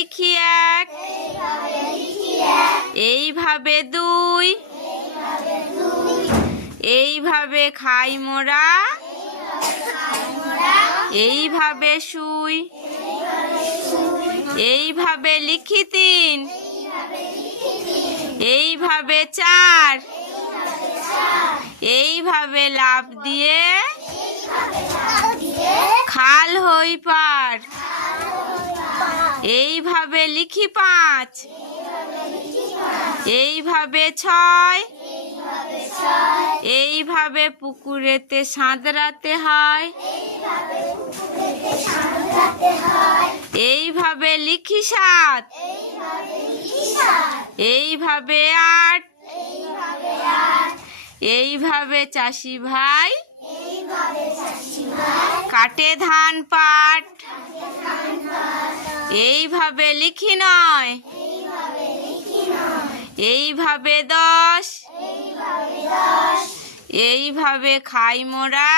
লিখি এক, এইভাবে দুই, এইভাবে খাই মোরা, এইভাবে শুই, এইভাবে লিখি তিন, এইভাবে চার, এইভাবে লাফ দিয়ে খাল হই পার, এইভাবে লিখি পাঁচ, এইভাবে ছয়, এইভাবে পুকুরেতে সাঁতরাতে হয়, এইভাবে লিখি সাত, এইভাবে আট, এইভাবে চাষি ভাই কাটে ধান পাট, এইভাবে লিখি নয়, এইভাবে দশ, এইভাবে খাই মোরা,